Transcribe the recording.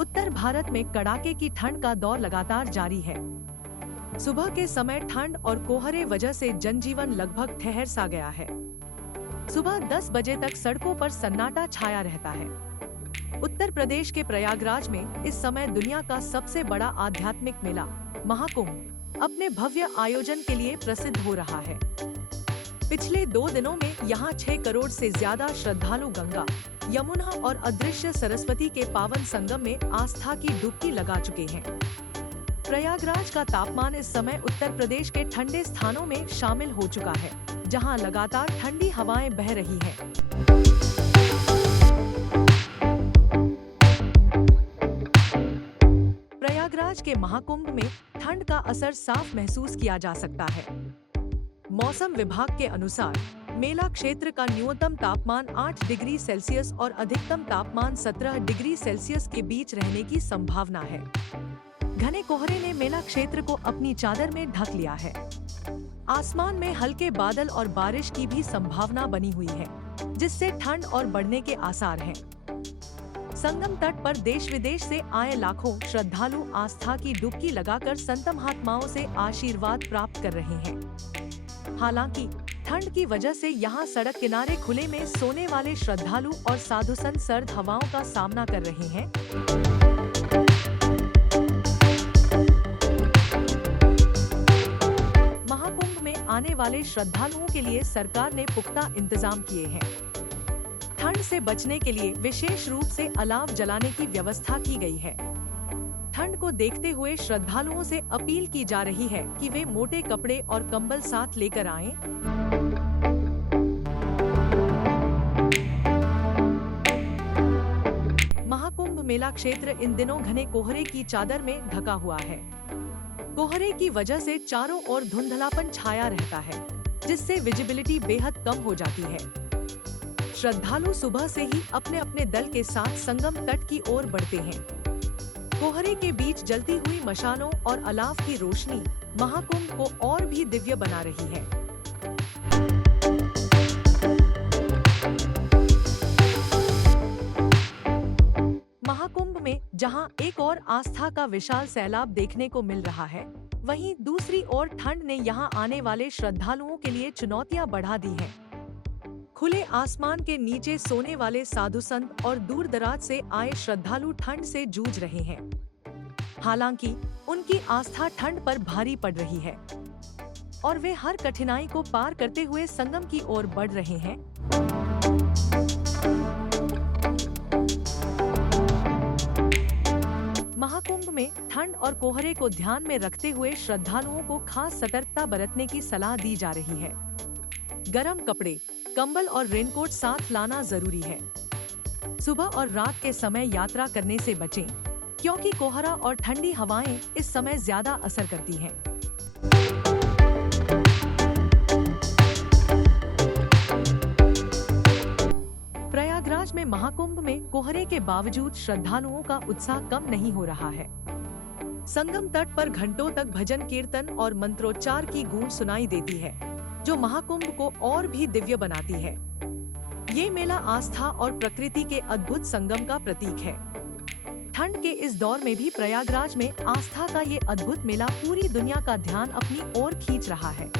उत्तर भारत में कड़ाके की ठंड का दौर लगातार जारी है। सुबह के समय ठंड और कोहरे वजह से जनजीवन लगभग ठहर सा गया है। सुबह 10 बजे तक सड़कों पर सन्नाटा छाया रहता है। उत्तर प्रदेश के प्रयागराज में इस समय दुनिया का सबसे बड़ा आध्यात्मिक मेला महाकुंभ अपने भव्य आयोजन के लिए प्रसिद्ध हो रहा है। पिछले 2 दिनों में यहाँ 6 करोड़ से ज्यादा श्रद्धालु गंगा, यमुना और अदृश्य सरस्वती के पावन संगम में आस्था की डुबकी लगा चुके हैं। प्रयागराज का तापमान इस समय उत्तर प्रदेश के ठंडे स्थानों में शामिल हो चुका है, जहां लगातार ठंडी हवाएं बह रही हैं। प्रयागराज के महाकुंभ में ठंड का असर साफ महसूस किया जा सकता है। मौसम विभाग के अनुसार मेला क्षेत्र का न्यूनतम तापमान 8 डिग्री सेल्सियस और अधिकतम तापमान 17 डिग्री सेल्सियस के बीच रहने की संभावना है। घने कोहरे ने मेला क्षेत्र को अपनी चादर में ढक लिया है। आसमान में हल्के बादल और बारिश की भी संभावना बनी हुई है, जिससे ठंड और बढ़ने के आसार हैं। संगम तट पर देश विदेश से आए लाखों श्रद्धालु आस्था की डुबकी लगाकर संत महात्माओं से आशीर्वाद प्राप्त कर रहे हैं। हालांकि ठंड की वजह से यहाँ सड़क किनारे खुले में सोने वाले श्रद्धालु और साधु संत सर्द हवाओं का सामना कर रहे हैं। महाकुंभ में आने वाले श्रद्धालुओं के लिए सरकार ने पुख्ता इंतजाम किए हैं। ठंड से बचने के लिए विशेष रूप से अलाव जलाने की व्यवस्था की गई है। ठंड को देखते हुए श्रद्धालुओं से अपील की जा रही है कि वे मोटे कपड़े और कंबल साथ लेकर आएं। महाकुंभ मेला क्षेत्र इन दिनों घने कोहरे की चादर में ढका हुआ है। कोहरे की वजह से चारों ओर धुंधलापन छाया रहता है, जिससे विजिबिलिटी बेहद कम हो जाती है। श्रद्धालु सुबह से ही अपने अपने दल के साथ संगम तट की ओर बढ़ते हैं। कोहरे के बीच जलती हुई मशालों और अलाव की रोशनी महाकुंभ को और भी दिव्य बना रही है। महाकुंभ में जहां एक और आस्था का विशाल सैलाब देखने को मिल रहा है, वहीं दूसरी ओर ठंड ने यहां आने वाले श्रद्धालुओं के लिए चुनौतियां बढ़ा दी हैं। खुले आसमान के नीचे सोने वाले साधु संत और दूर दराज से आए श्रद्धालु ठंड से जूझ रहे हैं। हालांकि उनकी आस्था ठंड पर भारी पड़ रही है और वे हर कठिनाई को पार करते हुए संगम की ओर बढ़ रहे हैं। महाकुंभ में ठंड और कोहरे को ध्यान में रखते हुए श्रद्धालुओं को खास सतर्कता बरतने की सलाह दी जा रही है। गर्म कपड़े, कंबल और रेनकोट साथ लाना जरूरी है। सुबह और रात के समय यात्रा करने से बचें, क्योंकि कोहरा और ठंडी हवाएं इस समय ज्यादा असर करती हैं। प्रयागराज में महाकुंभ में कोहरे के बावजूद श्रद्धालुओं का उत्साह कम नहीं हो रहा है। संगम तट पर घंटों तक भजन कीर्तन और मंत्रोच्चार की गूंज सुनाई देती है, जो महाकुंभ को और भी दिव्य बनाती है। ये मेला आस्था और प्रकृति के अद्भुत संगम का प्रतीक है। ठंड के इस दौर में भी प्रयागराज में आस्था का ये अद्भुत मेला पूरी दुनिया का ध्यान अपनी ओर खींच रहा है।